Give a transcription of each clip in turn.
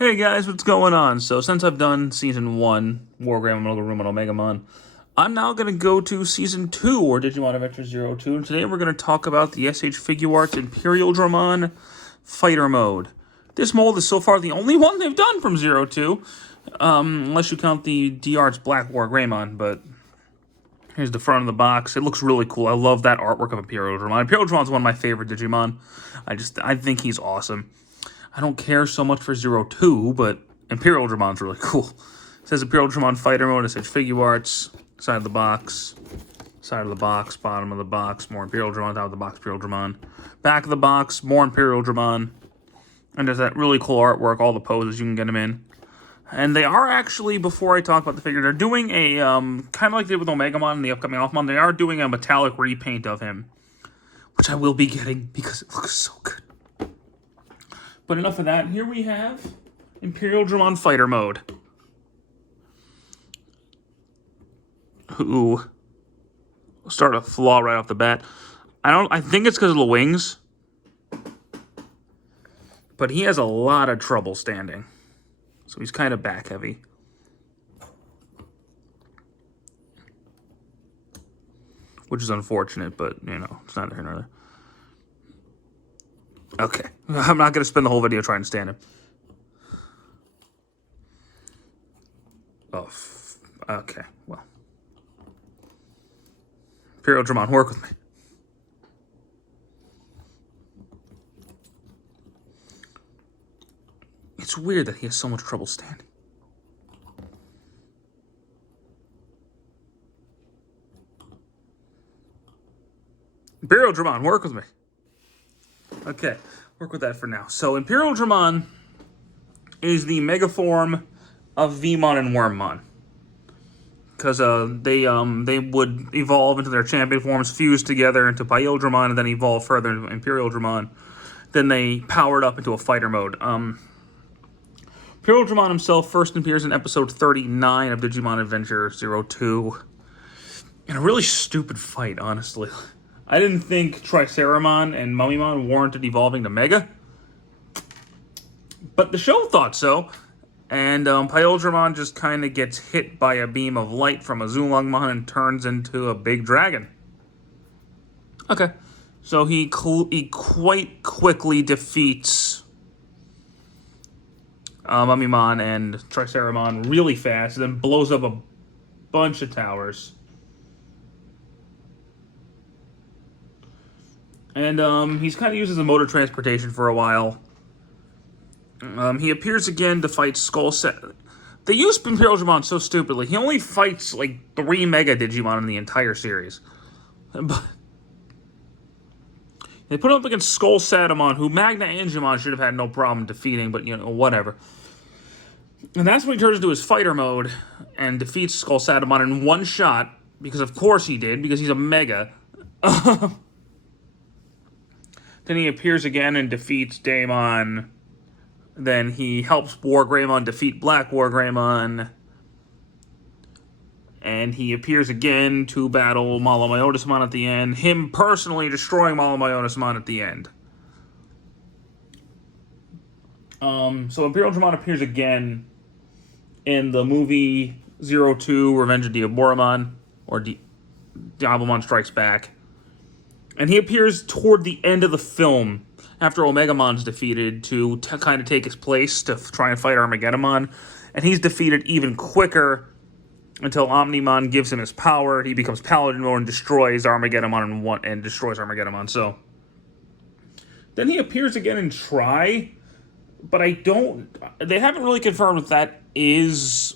Hey guys, what's going on? So since I've done Season 1, Wargram, Room, and Omegamon, I'm now going to go to Season 2, or Digimon Adventure 02, and today we're going to talk about the SH Figuarts Imperialdramon Fighter Mode. This mold is so far the only one they've done from 02, unless you count the D-Arts Black War Greymon, but here's the front of the box. It looks really cool. I love that artwork of Imperialdramon. Imperialdramon's one of my favorite Digimon. I think he's awesome. I don't care so much for 02, but Imperialdramon's really cool. It says Imperialdramon Fighter Mode. It says Figuarts, side of the box, bottom of the box, more Imperialdramon, top of the box, Imperialdramon. Back of the box, more Imperialdramon. And there's that really cool artwork, all the poses you can get them in. And they are actually, before I talk about the figure, they're doing a, kind of like they did with Omegamon in the upcoming Offmon, they are doing a metallic repaint of him, which I will be getting because it looks so good. But enough of that. Here we have Imperialdramon Fighter Mode. Who will start a flaw right off the bat. I think it's because of the wings. But he has a lot of trouble standing. So he's kind of back heavy. Which is unfortunate, but you know, it's neither here nor there. Okay, I'm not going to spend the whole video trying to stand him. Oh, okay, well. Imperialdramon, work with me. It's weird that he has so much trouble standing. Imperialdramon, work with me. Okay, work with that for now. So Imperialdramon is the mega form of Vmon and Wormmon. Because they would evolve into their champion forms, fuse together into Imperialdramon, and then evolve further into Imperialdramon. Then they powered up into a fighter mode. Imperialdramon himself first appears in episode 39 of Digimon Adventure 02. In a really stupid fight, honestly. I didn't think Triceramon and Mummymon warranted evolving to Mega. But the show thought so. And Imperialdramon just kind of gets hit by a beam of light from a Zulongmon and turns into a big dragon. Okay. So he quite quickly defeats Mummymon and Triceramon really fast, and then blows up a bunch of towers. And he's kind of used as a mode of transportation for a while. He appears again to fight Skullset. They use Imperialdramon so stupidly. He only fights like 3 Mega Digimon in the entire series. But they put him up against Skullsatamon, who Magna Angemon should have had no problem defeating, but you know, whatever. And that's when he turns into his fighter mode and defeats Skullsatamon in one shot, because of course he did, because he's a Mega. Then he appears again and defeats Daemon. Then he helps War Greymon defeat Black War Greymon. And he appears again to battle Malomyotismon at the end. Him personally destroying Malomyotismon at the end. So Imperialdramon appears again in the movie 02, Revenge of Diaboromon, or Diabomon Strikes Back. And he appears toward the end of the film, after Omegamon's defeated, to kind of take his place to try and fight Armageddonmon. And he's defeated even quicker until Omnimon gives him his power. He becomes Paladin mode and destroys Armageddonmon and destroys Armageddonmon. So then he appears again in Tri, but they haven't really confirmed if that is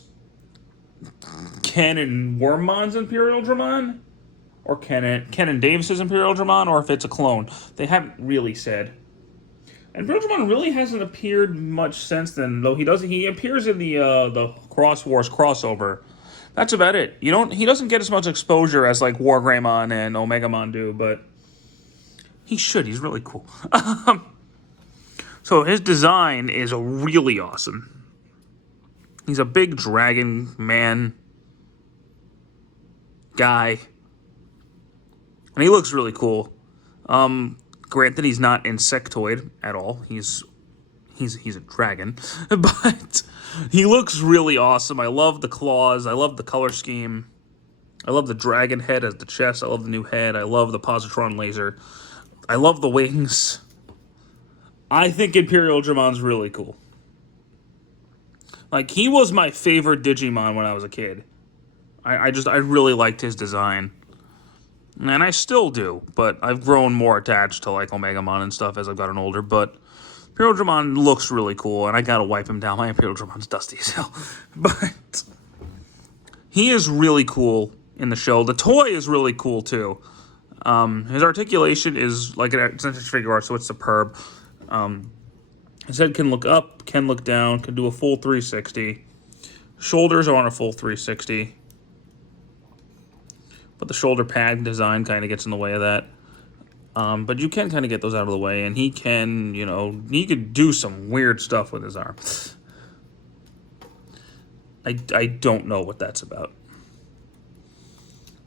Ken and Wormmon's Imperialdramon, or Ken and Davis's Imperialdramon, or if it's a clone. They haven't really said. And Imperialdramon really hasn't appeared much since then, though he appears in the Cross Wars crossover. That's about it. He doesn't get as much exposure as like War Greymon and Omegamon do, but he should. He's really cool. So his design is really awesome. He's a big dragon man guy. And he looks really cool. Granted, he's not insectoid at all. He's he's a dragon, but he looks really awesome. I love the claws. I love the color scheme. I love the dragon head as the chest. I love the new head. I love the positron laser. I love the wings. I think Imperialdramon's really cool. Like, he was my favorite Digimon when I was a kid. I really liked his design. And I still do, but I've grown more attached to, like, Omegamon and stuff as I've gotten older, but Imperialdramon looks really cool, and I gotta wipe him down. My Imperialdramon's dusty as hell. But he is really cool in the show. The toy is really cool, too. His articulation is like an eccentric figure art, so it's superb. His head can look up, can look down, can do a full 360. Shoulders are on a full 360. But the shoulder pad design kind of gets in the way of that. But you can kind of get those out of the way, and he can, you know, he could do some weird stuff with his arm. I don't know what that's about.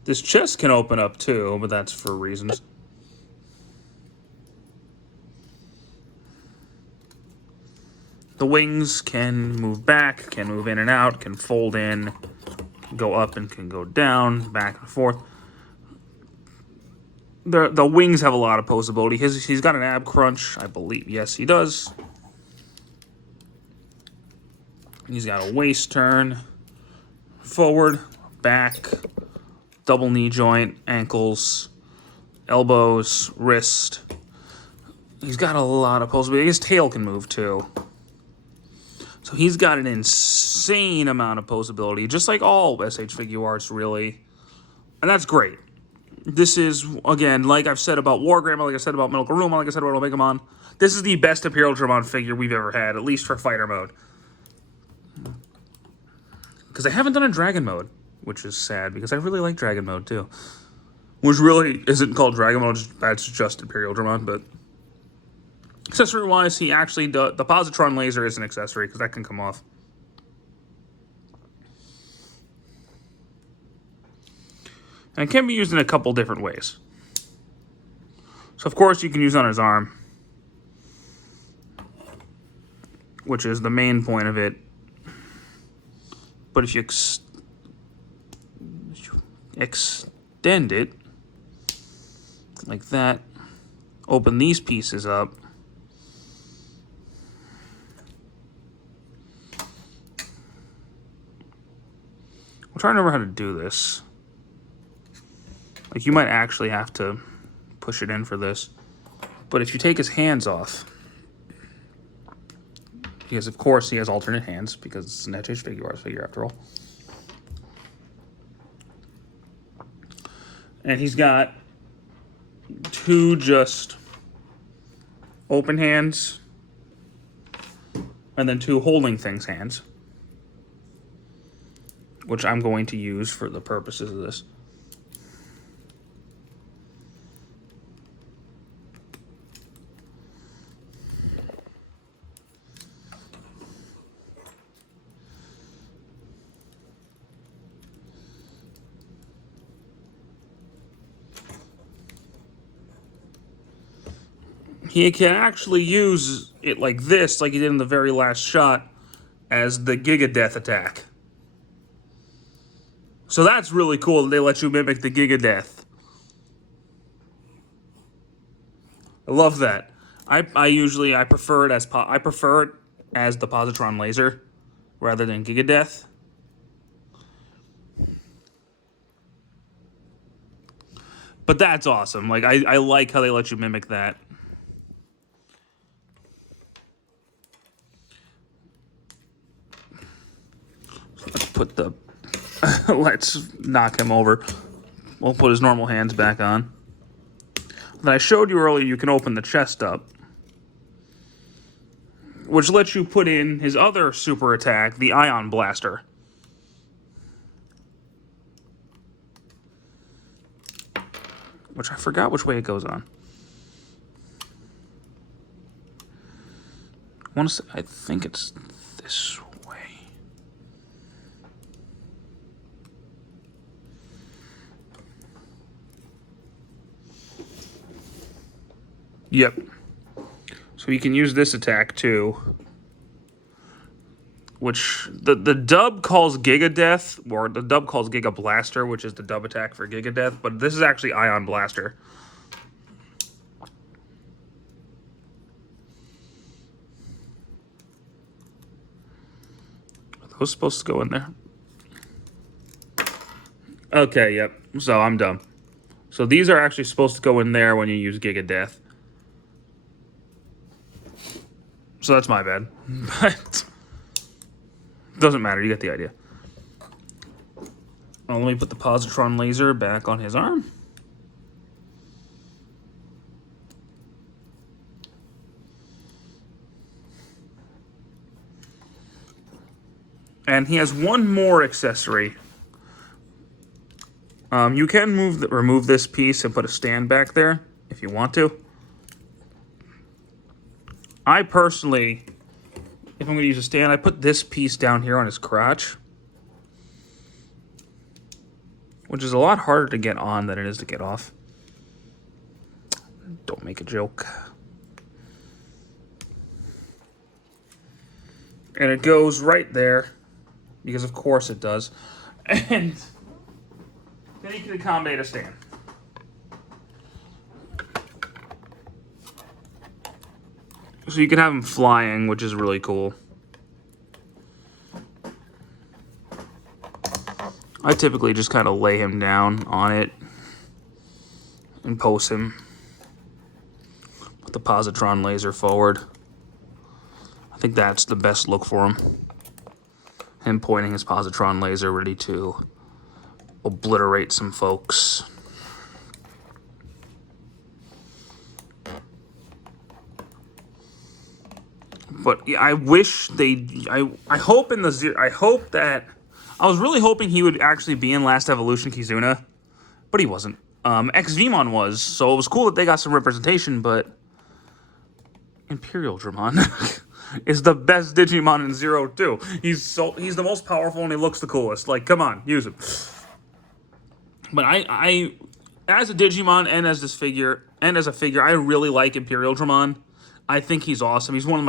This chest can open up too, but that's for reasons. The wings can move back, can move in and out, can fold in, go up and can go down, back and forth. The wings have a lot of posability. He's got an ab crunch, I believe. Yes, he does. He's got a waist turn, forward, back, double knee joint, ankles, elbows, wrist. He's got a lot of posability. His tail can move too. So he's got an insane amount of posability, just like all SH Figuarts, really. And that's great. This is, again, like I've said about Wargrammer, like I said about Milkaruma, like I said about Omegamon, this is the best Imperialdramon figure we've ever had, at least for fighter mode. Because they haven't done a dragon mode, which is sad, because I really like dragon mode, too. Which really isn't called dragon mode, that's just Imperialdramon, but... accessory-wise, he actually does... the positron laser is an accessory, because that can come off. And it can be used in a couple different ways. So, of course, you can use it on his arm, which is the main point of it. But if you extend it like that, open these pieces up, I'm trying to remember how to do this. Like, you might actually have to push it in for this. But if you take his hands off, because of course he has alternate hands, because it's an HH Figuarts figure after all. And he's got two just open hands, and then two holding things hands, which I'm going to use for the purposes of this. He can actually use it like this, like he did in the very last shot, as the Giga Death attack. So that's really cool that they let you mimic the Giga Death. I love that. I prefer it as the positron laser rather than Giga Death. But that's awesome. Like I like how they let you mimic that. Let's put the... let's knock him over. We'll put his normal hands back on. Then I showed you earlier you can open the chest up, which lets you put in his other super attack, the Ion Blaster. Which I forgot which way it goes on. I think it's this way. Yep. So So you can use this attack too. Which the dub calls Giga Death, or the dub calls Giga Blaster, which is the dub attack for Giga Death, but this is actually Ion Blaster. Are those supposed to go in there? Okay, yep. So I'm dumb. So these are actually supposed to go in there when you use Giga Death. So that's my bad. But doesn't matter, you get the idea. Let me put the positron laser back on his arm. And he has one more accessory. You can remove this piece and put a stand back there if you want to. I personally, if I'm going to use a stand, I put this piece down here on his crotch, which is a lot harder to get on than it is to get off. Don't make a joke. And it goes right there, because of course it does. And then you can accommodate a stand. So you can have him flying, which is really cool. I typically just kind of lay him down on it and pose him. Put the positron laser forward. I think that's the best look for him. Him pointing his positron laser ready to obliterate some folks. But yeah, I wish they. I hope in the. I hope that. I was really hoping he would actually be in Last Evolution Kizuna, but he wasn't. Digimon was, so it was cool that they got some representation. But Imperialdramon is the best Digimon in 02. He's the most powerful and he looks the coolest. Like, come on, use him. But I as a Digimon and as this figure and as a figure, I really like Imperialdramon. I think he's awesome. He's one of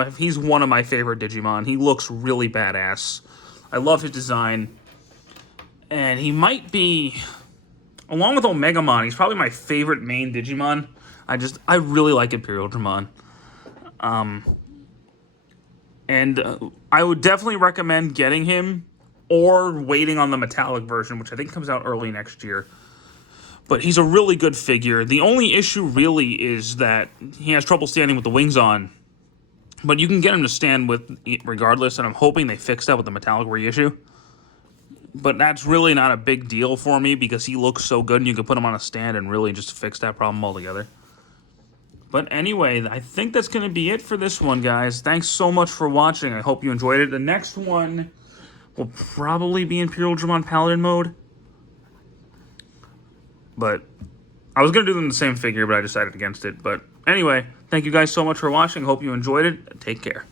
my favorite Digimon. He looks really badass. I love his design. And he might be, along with Omegamon, he's probably my favorite main Digimon. I really like Imperialdramon. I would definitely recommend getting him or waiting on the metallic version, which I think comes out early next year. But he's a really good figure. The only issue really is that he has trouble standing with the wings on. But you can get him to stand with regardless, and I'm hoping they fix that with the metallic reissue. But that's really not a big deal for me because he looks so good and you can put him on a stand and really just fix that problem altogether. But anyway, I think that's going to be it for this one, guys. Thanks so much for watching. I hope you enjoyed it. The next one will probably be Imperialdramon Paladin mode. But I was going to do them in the same figure, but I decided against it. But anyway, thank you guys so much for watching. Hope you enjoyed it. Take care.